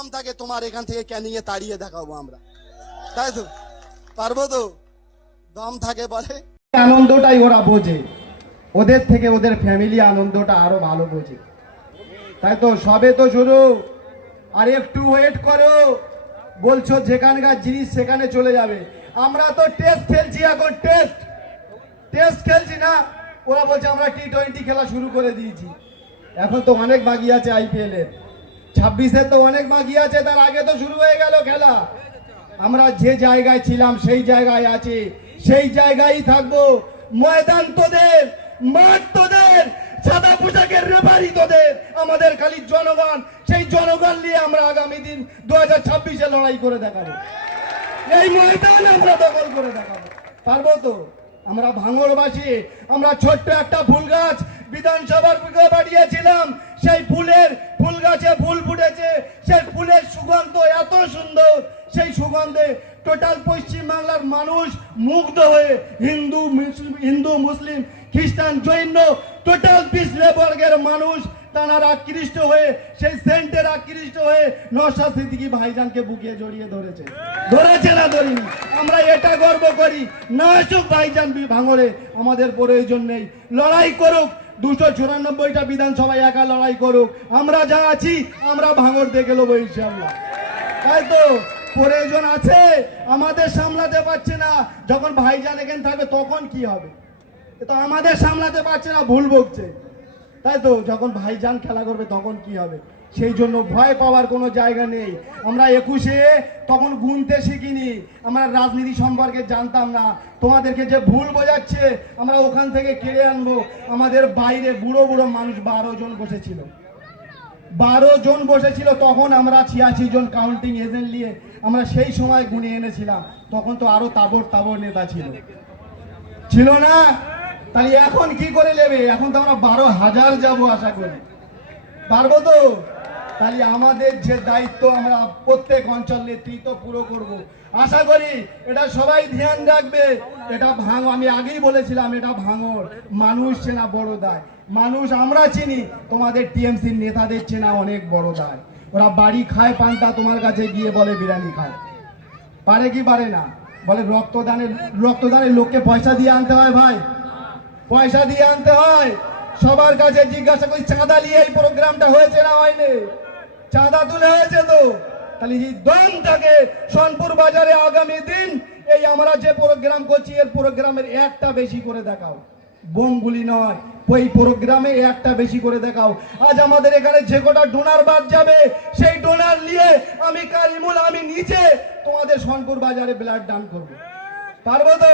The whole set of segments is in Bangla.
দম থাকে তোমার এখান থেকে ক্যানিংয়ে তাড়িয়ে দেখাবো আমরা। তাই তো? পারব তো? দম থাকে বলে। আনন্দটাই ওরা বোঝে। ওদের থেকে ওদের ফ্যামিলি আনন্দটা আরও ভালো বোঝে। তাই তো? সবে তো শুরু। আর একটু ওয়েট করো। বলছো যেখানকার জিনিস সেখানে চলে যাবে। আমরা তো টেস্ট খেলছি এখন টেস্ট টেস্ট খেলছি না। ওরা বলছে আমরা টি টোয়েন্টি খেলা শুরু করে দিয়েছি। এখন তো অনেক বাকি আছে আইপিএল এর। ছাব্বিশে তো অনেক বাকি আছে, তার আগে তো শুরু হয়ে গেল খেলা। আমরা যে জায়গায় ছিলাম, সেই জায়গায় আছি। সেই জায়গায় থাকব। ময়দান তোদের, মাঠ তোদের, সাদা পোশাকের রেফারি তোদের, আমাদের খালি জনগণ। সেই জনগণ নিয়ে আমরা আগামী দিন দু হাজার ছাব্বিশে লড়াই করে দেখাবো। এই ময়দান আমরা দখল করে দেখাবো। পারব তো? আমরা ভাঙড়বাসী, আমরা ছোট্ট একটা ফুল গাছ বিধানসভার বুকে বাড়িয়েছিলাম সেই ফুলের ফুল গাছে ফুল ফুটেছে। সেই ফুলের সুগন্ধ এত সুন্দর, সেই সুগন্ধে টোটাল পশ্চিম বাংলার মানুষ মুগ্ধ হয়ে হিন্দু হিন্দু, মুসলিম, খ্রিস্টান, জৈন, টোটাল পিছলে বর্গের মানুষ তারা আকৃষ্ট হয়ে, সেই সেন্টের আকৃষ্ট হয়ে নশা সিদ্দিকি ভাইজানকে বুকে জড়িয়ে ধরেছে। ধরেছে না ধরিনি। আমরা এটা গর্ব করি, না আসুক ভাইজান ভাঙরে আমাদের প্রয়োজন নেই। লড়াই করুক, দুশো চুরানব্বইটা বিধানসভায় একা লড়াই করুক। আমরা যা আছি, আমরা ভাঙর দেখে নেব ইনশাল্লাহ তাই তো, প্রয়োজন আছে, আমাদের সামলাতে পারছে না। যখন ভাইজান এখানে থাকবে, তখন কি হবে? তো আমাদের সামলাতে পারছে না, ভুল বকছে। তাই তো, যখন ভাইজান খেলা করবে তখন কি হবে? সেই জন্য ভয় পাওয়ার কোনো জায়গা নেই। আমরা একুশে তখন গুনতে শিখিনি। আমরা রাজনীতি সম্পর্কে জানতাম না। তোমাদেরকে যে ভুল বোঝাচ্ছে, আমরা ওখান থেকে কেড়ে আনব। আমাদের বাইরে বুড়ো বুড়ো মানুষ বারো জন বসেছিল। বারো জন বসেছিল, তখন আমরা ছিয়াশি জন কাউন্টিং এজেন্ট নিয়ে আমরা সেই সময় গুনে এনেছিলাম। তখন তো আরও তাবর তাবর নেতা ছিল। ছিল না? তাহলে এখন কি করে নেবে? এখন তো আমরা বারো হাজার যাব আশা করি। পারব তো? তাহলে আমাদের যে দায়িত্ব আমরা প্রত্যেক অঞ্চল নেতৃত্ব পুরো করব। আশা করি এটা সবাই ধ্যান রাখবে। এটা ভাঙ, আমি আগেই বলেছিলাম, এটা ভাঙর। মানুষ চেনা বড় দায়। মানুষ আমরা চিনি, তোমাদের টিএমসির নেতাদের চেনা অনেক বড় দায়। ওরা বাড়ি খায় পান্তা, তোমার কাছে গিয়ে বলে বিরিয়ানি খায়। পারে কি পারে না? বলে রক্তদানের রক্তদানের লোককে পয়সা দিয়ে আনতে হয় ভাই। পয়সা দিয়ে আনতে হয়। সবার কাছে জিজ্ঞাসা করি, চাঁদা নিয়ে এই প্রোগ্রামটা হয়েছে না হয়নি? চাঁদা তুলে হয়েছে তো। তাহলে এই দম থাকে সোনপুর বাজারে আগামী দিন। এই আমরা যে প্রোগ্রাম করছি, এর প্রোগ্রামের একটা বেশি করে দেখাও। বোমগুলি নয়, ওই প্রোগ্রামে একটা বেশি করে দেখাও। আজ আমাদের এখানে যে কটা ডোনার বাদ যাবে, সেই ডোনার নিয়ে আমি কালিমুল আমি নিচে তোমাদের সোনপুর বাজারে ব্লাড দান করব। পারব তো?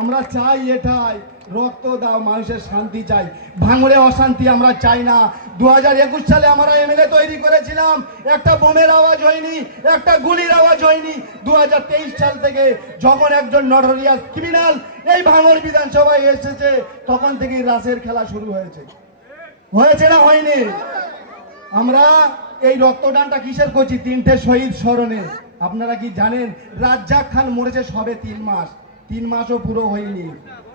আমরা চাই এটাই। রক্ত দাও, মানুষের শান্তি চাই। ভাঙড়ে অশান্তি আমরা চাই না। দু হাজার একুশ সালে আমরা এমএলএ তৈরি করেছিলাম। একটা বোমের আওয়াজ হয়নি, একটা গুলির আওয়াজ হয়নি। দু সাল থেকে যখন একজন নটরিয়াস ক্রিমিনাল এই ভাঙড় বিধানসভায় এসেছে, তখন থেকেই রাসের খেলা শুরু হয়েছে। হয়েছে না হয়নি? আমরা এই রক্তদানটা কিসের করছি তিনটে শহীদ স্মরণে। আপনারা কি জানেন? রাজ্জাক খান মরেছে সবে তিন মাস। তিন মাসও পুরো হয়নি।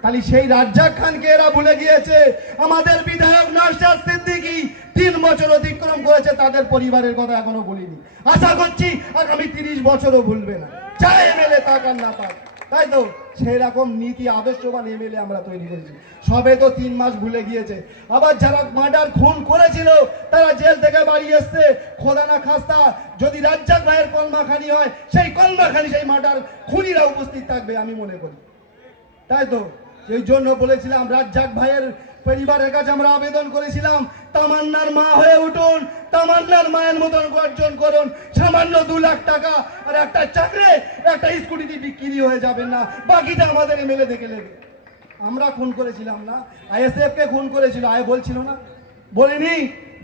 তাহলে সেই রাজ্জাক খানকে এরা ভুলে গিয়েছে? আমাদের বিধায়ক নার্সার সিদ্দিকী তিন বছর অতিক্রম করেছে, তাদের পরিবারের কথা এখনও বলিনি। আশা করছি আগামী তিরিশ বছরও ভুলবে না। চাই এমএলএ তাকান না পাক। তাই তো সেই রকম নীতি আদর্শবান এমএলএ আমরা তৈরি করেছি। সবে তো তিন মাস ভুলে গিয়েছে। আবার যারা মার্ডার, খুন করেছিল, তারা জেল থেকে বাড়ি এসছে। খোদা না খাস্তা, যদি রাজ্জাক ভাইয়ের কলমাখানি হয়, সেই কলমাখানি, সেই মার্ডার খুনিরা উপস্থিত থাকবে, আমি মনে করি। তাই তো এই জন্য বলেছিলাম, রাজ্জাক ভাইয়ের পরিবারের কাছে আমরা আবেদন করেছিলাম, তামান্নার মা হয়ে উঠুন, তামান্নার মায়ের মতন গর্জন করুন, সামান্য দু লাখ টাকা আর একটা চাকরি, একটা স্কুটিতে বিক্রি হয়ে যাবেন না, বাকিটা আমাদের এমএলএ দেখে নেবে। আমরা খুন করেছিলাম না আইএসএফ কে খুন করেছিল, আয় বলছিল না। বলিনি,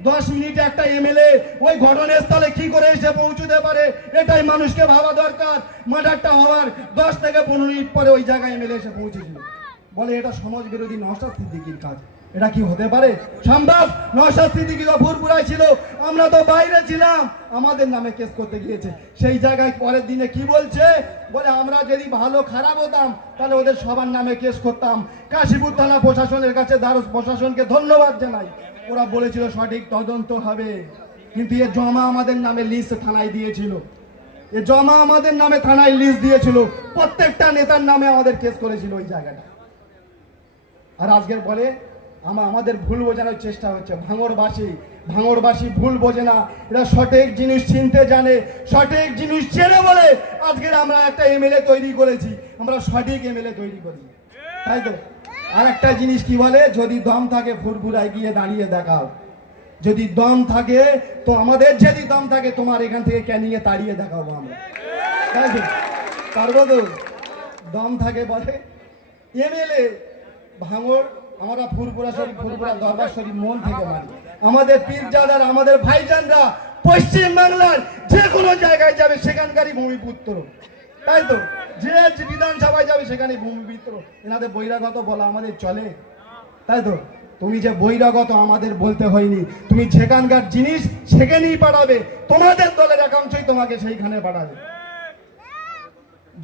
দশ মিনিটে একটা এমএলএ ওই ঘটনাস্থলে কি করে এসে পৌঁছতে পারে, এটাই মানুষকে ভাবা দরকার। মার্ডারটা হওয়ার দশ থেকে পনেরো মিনিট পরে ওই জায়গায় এমএলএ এসে পৌঁছেছিল। বলে, এটা সমাজ বিরোধী নশা সিদ্দিকির কাজ। এটা কি হতে পারে? সম্ভব! নশা সিদ্দিকি গফুরপুরায় ছিল। আমরা তো বাইরে ছিলাম। আমাদের নামে কেস করতে গিয়েছে। সেই জায়গায় পরের দিনে কি বলছে? বলে, আমরা যদি ভালো, খারাপ হতাম, তাহলে ওদের সবার নামে কেস করতাম। কাশীপুর থানা প্রশাসনের কাছে দ্বারস প্রশাসনকে ধন্যবাদ জানাই। ওরা বলেছিল, সঠিক তদন্ত হবে। কিন্তু এ জমা আমাদের নামে লিস্ট থানায় দিয়েছিল। এ জমা আমাদের নামে থানায় লিস্ট দিয়েছিল। প্রত্যেকটা নেতার নামে আমাদের কেস করেছিল ওই জায়গাটা আর আজকের বলে আমা আমাদের ভুল বোঝানোর চেষ্টা হচ্ছে। ভাঙরবাসী ভাঙরবাসী ভুল বোঝে না। এরা সঠিক জিনিস চিনতে জানে, সঠিক জিনিস চেনে বলে আজকের আমরা একটা এমএলএ তৈরি করেছি। আমরা সঠিক এমএলএ তৈরি করি তাই তো? আর একটা জিনিস কি বলে? যদি দম থাকে, ফুরফুরায় গিয়ে দাঁড়িয়ে দেখাও। যদি দম থাকে, তো আমাদের যদি দম থাকে, তোমার এখান থেকে ক্যানিয়ে তাড়িয়ে দেখাবো আমরা। তাই তো? পারব তো? দম থাকে বলে এমএলএ ভাঙর, আমরা ফুরপুরা শরীফ ফুরপুরা দরবার শরীফ মন থেকে মানি। আমাদের পীরজাদার আমাদের ভাইজানরা পশ্চিম বাংলার যে কোনো জায়গায় যাবে, সেখানকারই ভূমিপুত্র। তাই তো? যে বিধানসভায় যাবে, সেখানে ভূমিপুত্র। এনাদের বহিরাগত বলা আমাদের চলে। তাই তো? তুমি যে বহিরাগত, আমাদের বলতে হয়নি। তুমি সেখানকার জিনিস, সেখানেই পাঠাবে। তোমাদের দলের একাংশই তোমাকে সেইখানে পাঠাবে।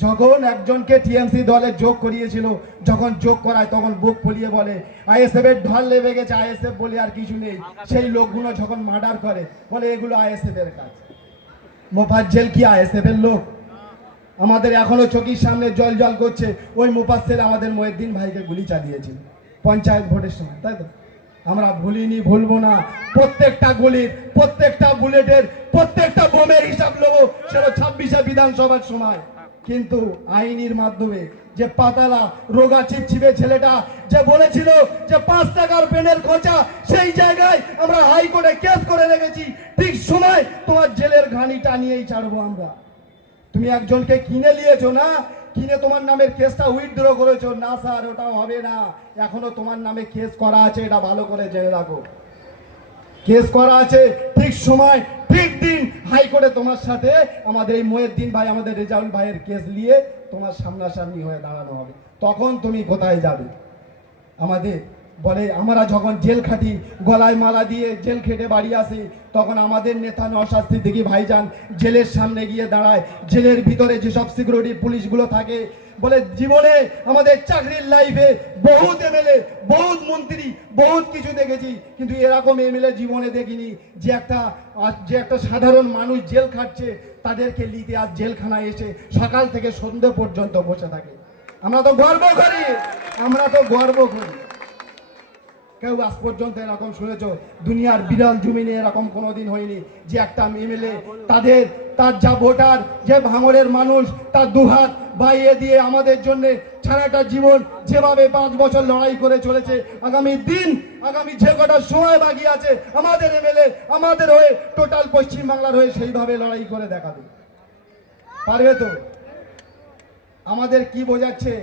যখন একজনকে টিএমসি দলে যোগ করিয়েছিল, যখন যোগ করায় তখন বুক ফুলিয়ে বলে আইএসএফ এর ঢল লেগে গেছে, আইএসএফ বলে আর কিছু নেই। সেই লোকগুলো যখন মার্ডার করে, বলে, এগুলো আইএসএফ এর কাজ। মোফাজ্জেল কি আইএসএফ এর লোক? আমাদের এখনও চোখের সামনে জল জল করছে। ওই মুপাসেল আমাদের মহিদ্দিন ভাইকে গুলি চালিয়েছিল, পঞ্চায়েত ভোটের সময়, তাই তো? আমরা ভুলিনি, ভুলবো না। প্রত্যেকটা গুলির, প্রত্যেকটা বুলেটের, প্রত্যেকটা বোমের হিসাব নেব, সেটা ছাব্বিশে বিধানসভার সময়। কিন্তু আইনির মাধ্যমে যে পাতালা রোগা চিপচিপে ছেলেটা যে বলেছিল যে পাঁচ টাকার পেনের খোঁচা সেই জায়গায় আমরা হাইকোর্টে কেস করে রেখেছি। ঠিক সময় তোমার জেলের ঘানিটা নিয়েই ছাড়বো আমরা। তুমি একজনকে কিনে নিয়েছো না? কিনে তোমার নামের কেসটা উইথড্র করেছ? না স্যার ওটা হবে না। এখনও তোমার নামে কেস করা আছে, এটা ভালো করে জেনে রাখো। কেস করা আছে, ঠিক সময়, ঠিক দিন হাইকোর্টে তোমার সাথে আমাদের এই দিন ভাই, আমাদের রেজাউল ভাইয়ের কেস নিয়ে তোমার সামনাসামনি হয়ে দাঁড়ানো হবে। তখন তুমি কোথায় যাবে? আমাদের বলে, আমরা যখন জেল খাটি, গলায় মালা দিয়ে জেল খেটে বাড়ি আসি, তখন আমাদের নেতা নশাস্তি দেখি ভাইজান জেলের সামনে গিয়ে দাঁড়ায়। জেলের ভিতরে যেসব সিকিউরিটি পুলিশগুলো থাকে বলে জীবনে আমাদের চাকরির লাইফে বহুত এমএলএ বহুত মন্ত্রী, বহুত কিছু দেখেছি। কিন্তু এরকম এমএলএ জীবনে দেখিনি, যে একটা যে একটা সাধারণ মানুষ জেল খাটছে, তাদেরকে লিতে আজ জেলখানায় এসে সকাল থেকে সন্ধ্যে পর্যন্ত বসে থাকে। আমরা তো গর্ব করি, আমরা তো গর্ব করি। কেউ আজ পর্যন্ত এরকম শুনেছ, দুনিয়ার বিরল জমিনে এরকম কোনোদিন হয়নি, যে একটা এমএলএ তাদের তার যা ভোটার, যে ভাঙড়ের মানুষ, তার দুহাত বাইয়ে দিয়ে আমাদের জন্য সারাটা জীবন যেভাবে পাঁচ বছর লড়াই করে চলেছে, আগামী দিন, আগামী যে কটা সময় বাকি আছে, আমাদের এমএলএ, আমাদের হয়ে, টোটাল পশ্চিম বাংলার হয়ে সেইভাবে লড়াই করে দেখাবে। পারবে তো? আমাদের কি বোঝাচ্ছে?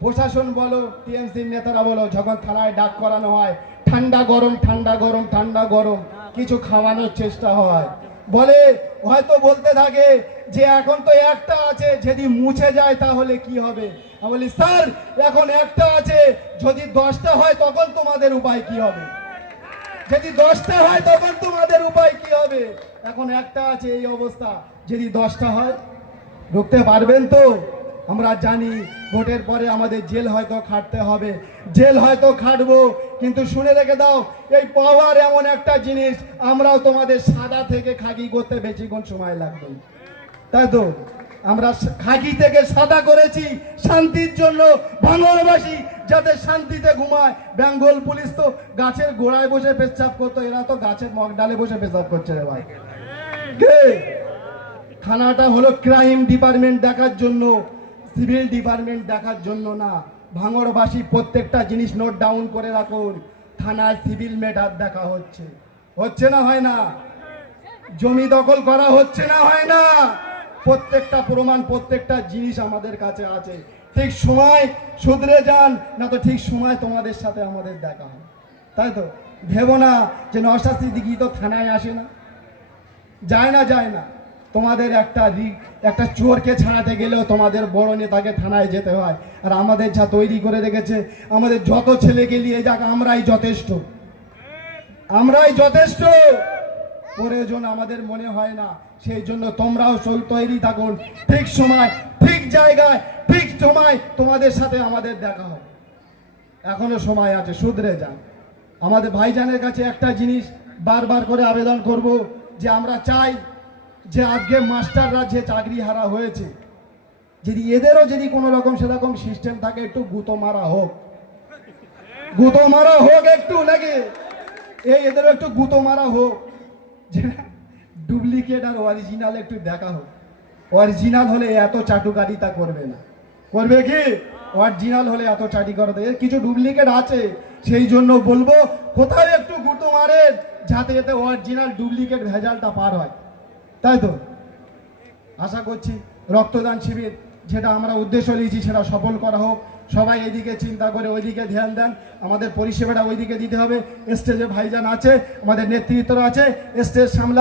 প্রশাসন বলো টিএমসির নেতারা বলো, যখন থানায় ডাক করানো হয়, ঠান্ডা গরম ঠান্ডা গরম ঠান্ডা গরম, কিছু খাওয়ানোর চেষ্টা হয়। বলে হয়তো বলতে থাকে যে এখন তো একটা আছে, যদি মুছে যায় তাহলে কি হবে? আমি বলি, স্যার, এখন একটা আছে, যদি দশটা হয় তখন তোমাদের উপায় কি হবে? যদি দশটা হয় তখন তোমাদের উপায় কি হবে? এখন একটা আছে এই অবস্থা, যদি দশটা হয়, ঢুকতে পারবেন তো? আমরা জানি ভোটের পরে আমাদের জেল হয়তো খাটতে হবে। জেল হয়তো খাটবো, কিন্তু শুনে রেখে দাও, এই পাওয়ার এমন একটা জিনিস, আমরাও তোমাদের সাদা থেকে খাকি করতে বেশিক্ষণ সময় লাগবে। তাই তো? আমরা খাকি থেকে সাদা করেছি, শান্তির জন্য বাংলাবাসী যাতে শান্তিতে ঘুমায়। বেঙ্গল পুলিশ তো গাছের গোড়ায় বসে পেচ্ছাপ করতো, এরা তো গাছের মগ ডালে বসে পেশাব করছে রে ভাই। থানাটা হলো ক্রাইম ডিপার্টমেন্ট দেখার জন্য। সিভিল ডিপার্টমেন্ট দেখার জন্য না। ভাঙড়বাসী প্রত্যেকটা জিনিস নোট ডাউন করে রাখুন। থানায় সিভিল ম্যাটার দেখা হচ্ছে। হচ্ছে না হয় না? জমি দখল করা হচ্ছে না হয় না? প্রত্যেকটা প্রমাণ, প্রত্যেকটা জিনিস আমাদের কাছে আছে। ঠিক সময় শুধরে যান, না তো ঠিক সময় তোমাদের সাথে আমাদের দেখা হয় তাই তো? ভেবো না যে নশাস্তি দিঘি তো থানায় আসে না। যায় না যায় না। তোমাদের একটা একটা চোরকে ছাড়াতে গেলেও তোমাদের বড় নেতাকে থানায় যেতে হয়। আর আমাদের যা তৈরি করে রেখেছে, আমাদের যত ছেলেকে নিয়ে যাক, আমরাই যথেষ্ট। আমরাই যথেষ্ট। প্রয়োজন আমাদের মনে হয় না। সেই জন্য তোমরাও তৈরি থাকুন। ঠিক সময়, ঠিক জায়গায়, ঠিক সময় তোমাদের সাথে আমাদের দেখা হবে এখনও সময় আছে, শুধরে যান। আমাদের ভাইজানের কাছে একটা জিনিস বারবার করে আবেদন করব যে আমরা চাই যে আজকে মাস্টাররা যে চাকরি হারা হয়েছে। যদি এদেরও যদি কোনো রকম সেরকম সিস্টেম থাকে, একটু গুঁতো মারা হোক। গুঁতো মারা হোক একটু নাকি? এই এদেরও একটু গুঁতো মারা হোক। ডুপ্লিকেট আর অরিজিনাল একটু দেখা হোক। অরিজিনাল হলে এত চাটুকারিতা করবে না। করবে কি? অরিজিনাল হলে এত চাটি করে দেবে কিছু ডুপ্লিকেট আছে, সেই জন্য বলব কোথাও একটু গুঁতো মারেন, যাতে এতে অরিজিনাল ডুপ্লিকেট ভেজালটা পার হয়। তাই তো? আশা করছি রক্তদান শিবির যেটা আমরা উদ্দেশ্য নিয়েছি সেটা সফল করা হোক। সবাই এদিকে চিন্তা করে ওইদিকে ধ্যান দেন। আমাদের পরিষেবাটা ওইদিকে দিতে হবে। স্টেজে ভাইজান আছে, আমাদের নেতৃত্ব আছে, স্টেজ সামলা